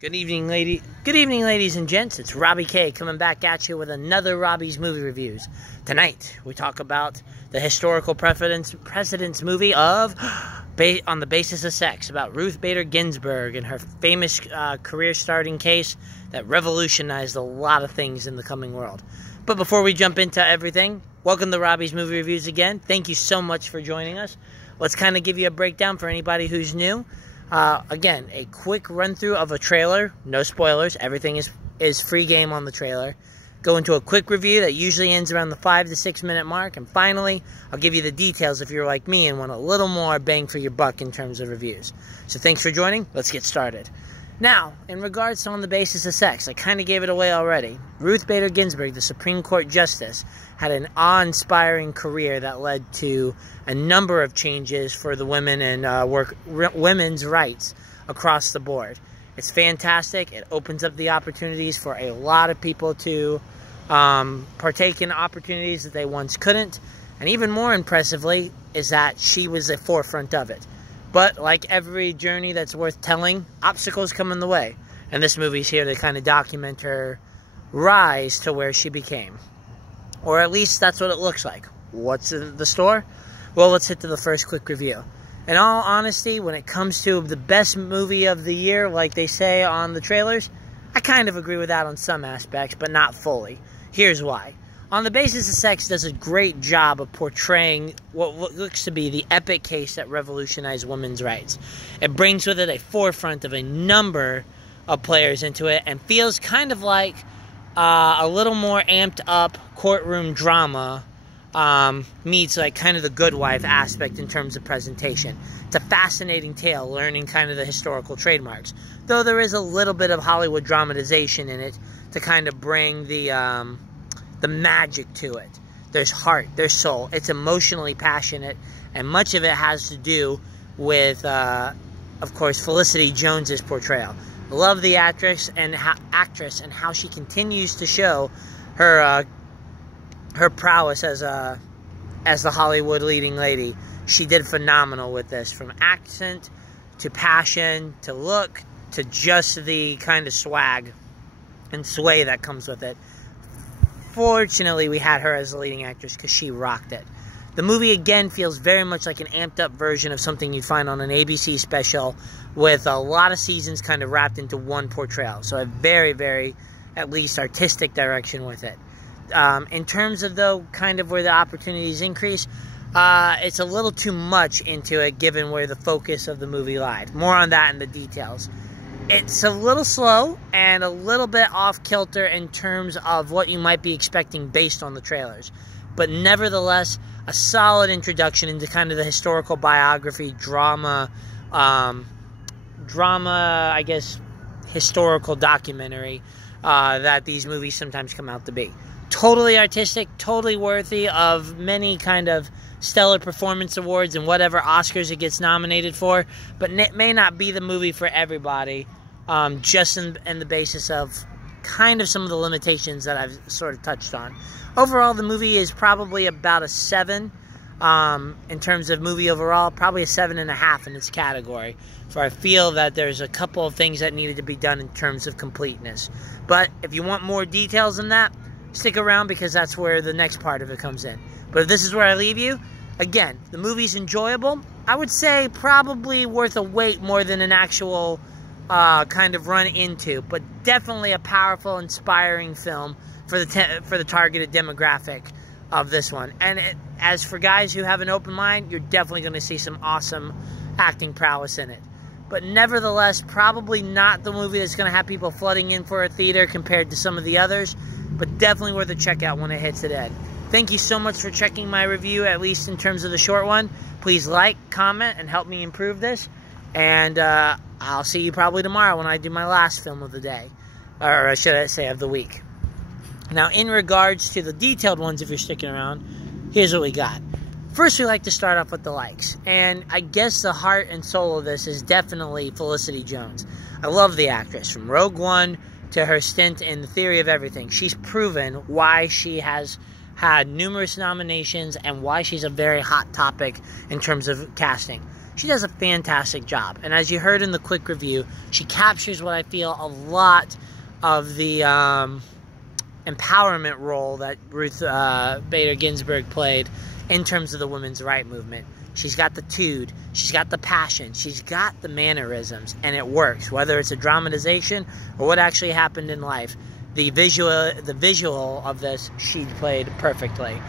Good evening, ladies and gents. It's Robbie K coming back at you with another Robbie's Movie Reviews. Tonight, we talk about the historical precedence movie of On the Basis of Sex, about Ruth Bader Ginsburg and her famous career-starting case that revolutionized a lot of things in the coming world. But before we jump into everything, welcome to Robbie's Movie Reviews again. Thank you so much for joining us. Let's kind of give you a breakdown for anybody who's new. Again, a quick run-through of a trailer. No spoilers. Everything is free game on the trailer. Go into a quick review that usually ends around the 5 to 6 minute mark. And finally, I'll give you the details if you're like me and want a little more bang for your buck in terms of reviews. So thanks for joining. Let's get started. Now, in regards to On the Basis of Sex, I kind of gave it away already. Ruth Bader Ginsburg, the Supreme Court Justice, had an awe-inspiring career that led to a number of changes for the women and women's rights across the board. It's fantastic. It opens up the opportunities for a lot of people to partake in opportunities that they once couldn't. And even more impressively is that she was at the forefront of it. But like every journey that's worth telling, obstacles come in the way. And this movie's here to kind of document her rise to where she became. Or at least that's what it looks like. What's in the store? Well, let's hit to the first quick review. In all honesty, when it comes to the best movie of the year, like they say on the trailers, I kind of agree with that on some aspects, but not fully. Here's why. On the Basis of Sex does a great job of portraying what looks to be the epic case that revolutionized women's rights. It brings with it a forefront of a number of players into it and feels kind of like a little more amped up courtroom drama meets like kind of the Good Wife aspect in terms of presentation. It's a fascinating tale, learning kind of the historical trademarks. Though there is a little bit of Hollywood dramatization in it to kind of bring the magic to it. There's heart, there's soul. It's emotionally passionate, and much of it has to do with, of course, Felicity Jones's portrayal. Love the actress and how she continues to show her prowess as the Hollywood leading lady. She did phenomenal with this, from accent to passion to look to just the kind of swag and sway that comes with it. Fortunately, we had her as the leading actress because she rocked it. The movie, again, feels very much like an amped-up version of something you'd find on an ABC special with a lot of seasons kind of wrapped into one portrayal. So a very, very, at least, artistic direction with it. In terms of, though, kind of where the opportunities increase, it's a little too much into it given where the focus of the movie lied. More on that in the details. It's a little slow and a little bit off-kilter in terms of what you might be expecting based on the trailers. But nevertheless, a solid introduction into kind of the historical biography, drama, I guess, historical documentary that these movies sometimes come out to be. Totally artistic, totally worthy of many kind of stellar performance awards and whatever Oscars it gets nominated for, but it may not be the movie for everybody, just in the basis of kind of some of the limitations that I've sort of touched on. Overall, the movie is probably about a 7 in terms of movie overall, probably a 7.5 in its category, for I feel that there's a couple of things that needed to be done in terms of completeness. But if you want more details than that, stick around because that's where the next part of it comes in. But if this is where I leave you, again, the movie's enjoyable. I would say probably worth a wait more than an actual kind of run into, but definitely a powerful, inspiring film for the targeted demographic of this one. And as for guys who have an open mind, you're definitely going to see some awesome acting prowess in it. But nevertheless, probably not the movie that's going to have people flooding in for a theater compared to some of the others, but definitely worth a check out when it hits its end. Thank you so much for checking my review, at least in terms of the short one. Please like, comment, and help me improve this. And I'll see you probably tomorrow when I do my last film of the day. Or should I say of the week. Now, in regards to the detailed ones, if you're sticking around, here's what we got. First, we like to start off with the likes. And I guess the heart and soul of this is definitely Felicity Jones. I love the actress. From Rogue One to her stint in The Theory of Everything. She's proven why she has had numerous nominations and why she's a very hot topic in terms of casting. She does a fantastic job. And as you heard in the quick review, she captures what I feel a lot of the empowerment role that Ruth Bader Ginsburg played in terms of the women's right movement. She's got the tude, she's got the passion, she's got the mannerisms, and it works. Whether it's a dramatization or what actually happened in life, the visual of this, she played perfectly.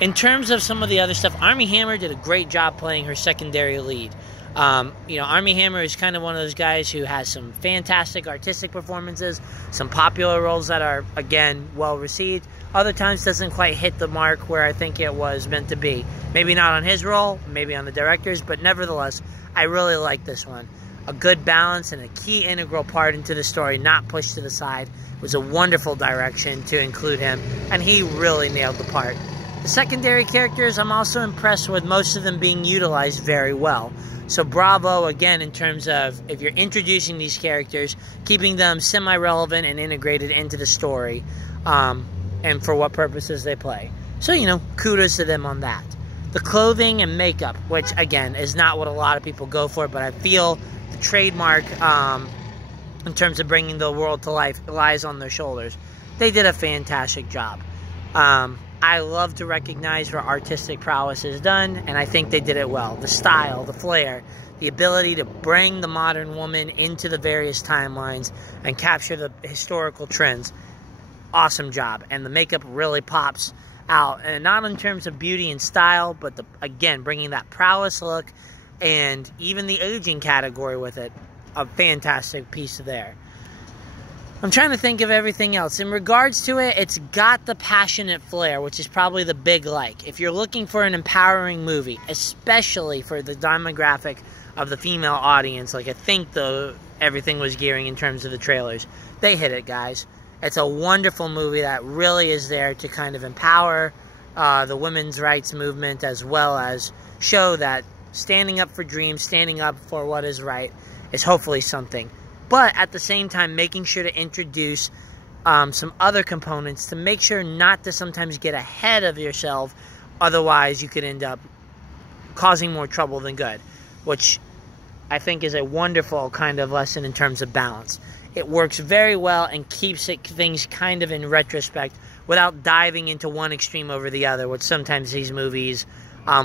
In terms of some of the other stuff, Armie Hammer did a great job playing her secondary lead. You know, Armie Hammer is kind of one of those guys who has some fantastic artistic performances, some popular roles that are, again, well received. Other times doesn't quite hit the mark where I think it was meant to be. Maybe not on his role, maybe on the director's, but nevertheless, I really like this one. A good balance and a key integral part into the story, not pushed to the side. It was a wonderful direction to include him, and he really nailed the part. The secondary characters, I'm also impressed with most of them being utilized very well. So bravo, again, in terms of if you're introducing these characters, keeping them semi-relevant and integrated into the story, and for what purposes they play. So, you know, kudos to them on that. The clothing and makeup, which, again, is not what a lot of people go for, but I feel the trademark in terms of bringing the world to life lies on their shoulders. They did a fantastic job. I love to recognize where artistic prowess is done, and I think they did it well. The style, the flair, the ability to bring the modern woman into the various timelines and capture the historical trends. Awesome job. And the makeup really pops out. And not in terms of beauty and style, but, again, bringing that prowess look and even the aging category with it. A fantastic piece there. I'm trying to think of everything else. In regards to it, it's got the passionate flair, which is probably the big like. If you're looking for an empowering movie, especially for the demographic of the female audience, like I think everything was gearing in terms of the trailers, they hit it, guys. It's a wonderful movie that really is there to kind of empower the women's rights movement, as well as show that standing up for dreams, standing up for what is right, is hopefully something. But at the same time, making sure to introduce some other components to make sure not to sometimes get ahead of yourself. Otherwise, you could end up causing more trouble than good, which I think is a wonderful kind of lesson in terms of balance. It works very well and keeps things kind of in retrospect without diving into one extreme over the other, which sometimes these movies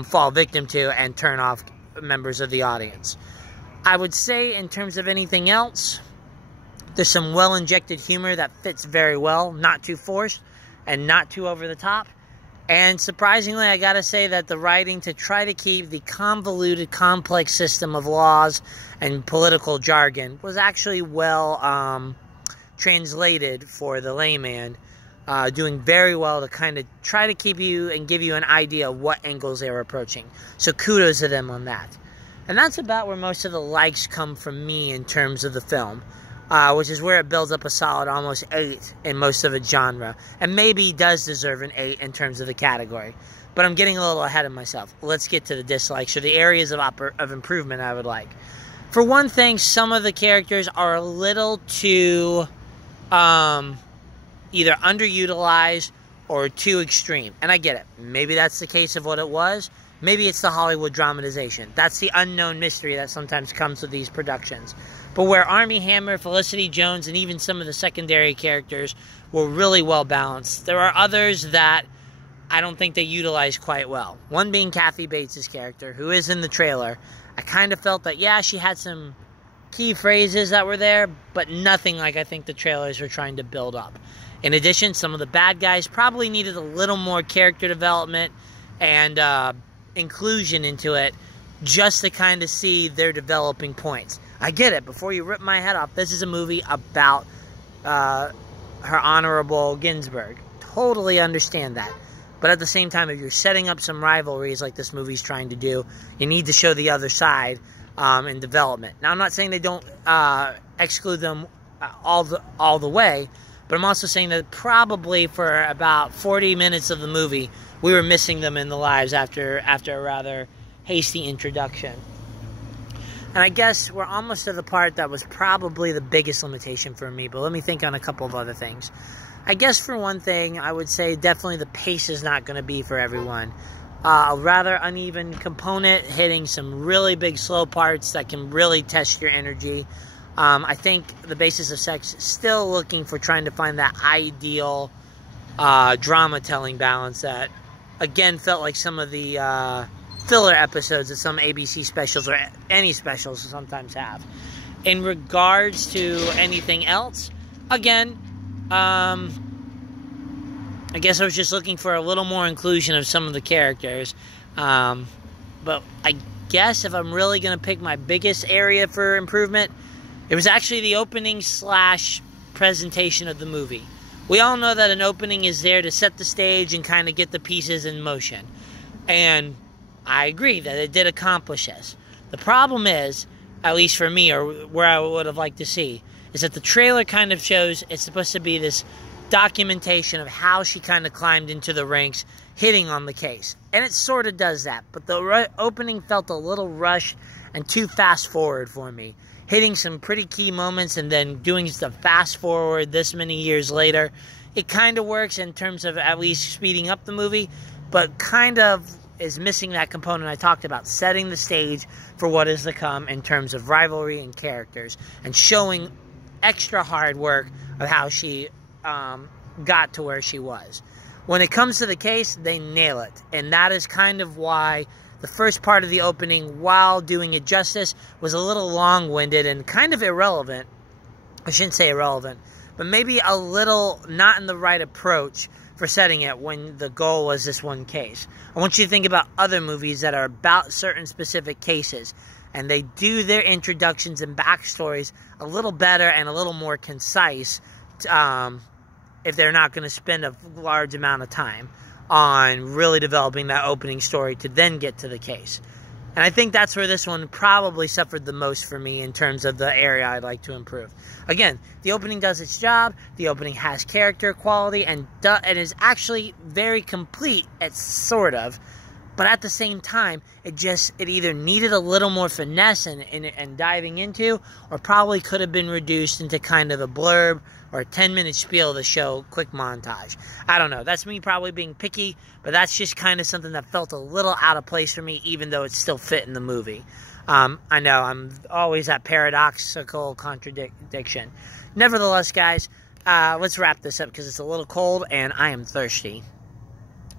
fall victim to and turn off members of the audience. I would say in terms of anything else, there's some well-injected humor that fits very well, not too forced and not too over the top. And surprisingly, I gotta say that the writing to try to keep the convoluted, complex system of laws and political jargon was actually well translated for the layman, doing very well to kind of try to keep you and give you an idea of what angles they were approaching. So kudos to them on that. And that's about where most of the likes come from me in terms of the film, which is where it builds up a solid almost 8 in most of its genre, and maybe does deserve an 8 in terms of the category. But I'm getting a little ahead of myself. Let's get to the dislikes, or the areas of improvement I would like. For one thing, some of the characters are a little too either underutilized or too extreme. And I get it. Maybe that's the case of what it was. Maybe it's the Hollywood dramatization. That's the unknown mystery that sometimes comes with these productions. But where Armie Hammer, Felicity Jones, and even some of the secondary characters were really well balanced, there are others that I don't think they utilized quite well. One being Kathy Bates' character, who is in the trailer. I kind of felt that, yeah, she had some key phrases that were there, but nothing like I think the trailers were trying to build up. In addition, some of the bad guys probably needed a little more character development and inclusion into it, just to kind of see their developing points. I get it. Before you rip my head off, this is a movie about Her Honorable Ginsburg. Totally understand that. But at the same time, if you're setting up some rivalries like this movie's trying to do, you need to show the other side in development. Now, I'm not saying they don't exclude them all the way, but I'm also saying that probably for about 40 minutes of the movie, we were missing them in the lives after a rather hasty introduction. And I guess we're almost to the part that was probably the biggest limitation for me, but let me think on a couple of other things. I guess for one thing, I would say definitely the pace is not going to be for everyone. A rather uneven component, hitting some really big slow parts that can really test your energy. I think The Basis of Sex is still looking for trying to find that ideal drama-telling balance that, again, felt like some of the filler episodes that some ABC specials or any specials sometimes have. In regards to anything else, again, I guess I was just looking for a little more inclusion of some of the characters. But I guess if I'm really going to pick my biggest area for improvement, it was actually the opening / presentation of the movie. We all know that an opening is there to set the stage and kind of get the pieces in motion. And I agree that it did accomplish this. The problem is, at least for me, or where I would have liked to see, is that the trailer kind of shows it's supposed to be this documentation of how she kind of climbed into the ranks, hitting on the case. And it sort of does that. But the opening felt a little rushed and too fast forward for me. Hitting some pretty key moments and then doing the fast forward this many years later. It kind of works in terms of at least speeding up the movie, but kind of is missing that component I talked about, setting the stage for what is to come in terms of rivalry and characters, and showing extra hard work of how she got to where she was. When it comes to the case, they nail it, and that is kind of why the first part of the opening, while doing it justice, was a little long-winded and kind of irrelevant. I shouldn't say irrelevant, but maybe a little not in the right approach for setting it when the goal was this one case. I want you to think about other movies that are about certain specific cases, and they do their introductions and backstories a little better and a little more concise if they're not going to spend a large amount of time on really developing that opening story to then get to the case. And I think that's where this one probably suffered the most for me in terms of the area I'd like to improve. Again, the opening does its job. The opening has character quality and is actually very complete, sort of. But at the same time, it either needed a little more finesse and diving into, or probably could have been reduced into kind of a blurb or a 10-minute spiel to show quick montage. I don't know. That's me probably being picky, but that's just kind of something that felt a little out of place for me, even though it still fit in the movie. I know, I'm always that paradoxical contradiction. Nevertheless, guys, let's wrap this up because it's a little cold and I am thirsty.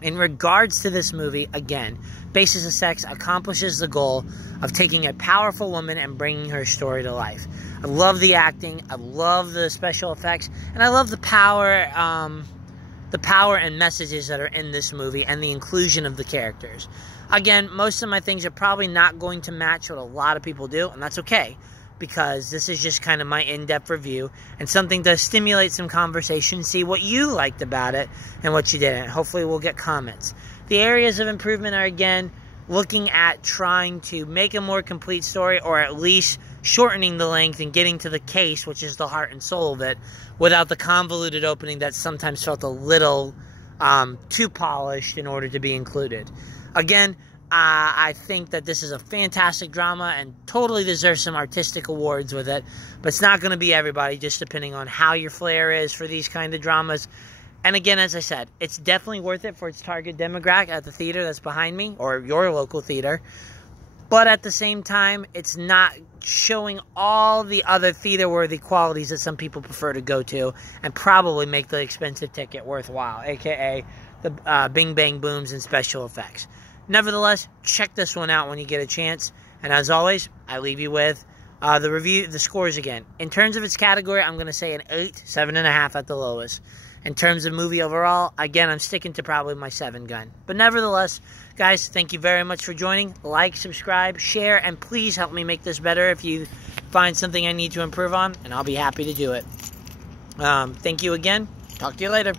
In regards to this movie, again, Basis of Sex accomplishes the goal of taking a powerful woman and bringing her story to life. I love the acting, I love the special effects, and I love the power and messages that are in this movie and the inclusion of the characters. Again, most of my things are probably not going to match what a lot of people do, and that's okay, because this is just kind of my in-depth review and something to stimulate some conversation, see what you liked about it and what you didn't. Hopefully we'll get comments. The areas of improvement are, again, looking at trying to make a more complete story, or at least shortening the length and getting to the case, which is the heart and soul of it, without the convoluted opening that sometimes felt a little too polished in order to be included. Again, I think that this is a fantastic drama and totally deserves some artistic awards with it. But it's not going to be everybody, just depending on how your flair is for these kind of dramas. And again, as I said, it's definitely worth it for its target demographic at the theater that's behind me, or your local theater. But at the same time, it's not showing all the other theater-worthy qualities that some people prefer to go to and probably make the expensive ticket worthwhile, aka the bing bang booms and special effects. Nevertheless, check this one out when you get a chance. And as always, I leave you with the scores again. In terms of its category, I'm going to say an 8, 7.5 at the lowest. In terms of movie overall, again, I'm sticking to probably my 7 gun. But nevertheless, guys, thank you very much for joining. Like, subscribe, share, and please help me make this better if you find something I need to improve on, and I'll be happy to do it. Thank you again. Talk to you later.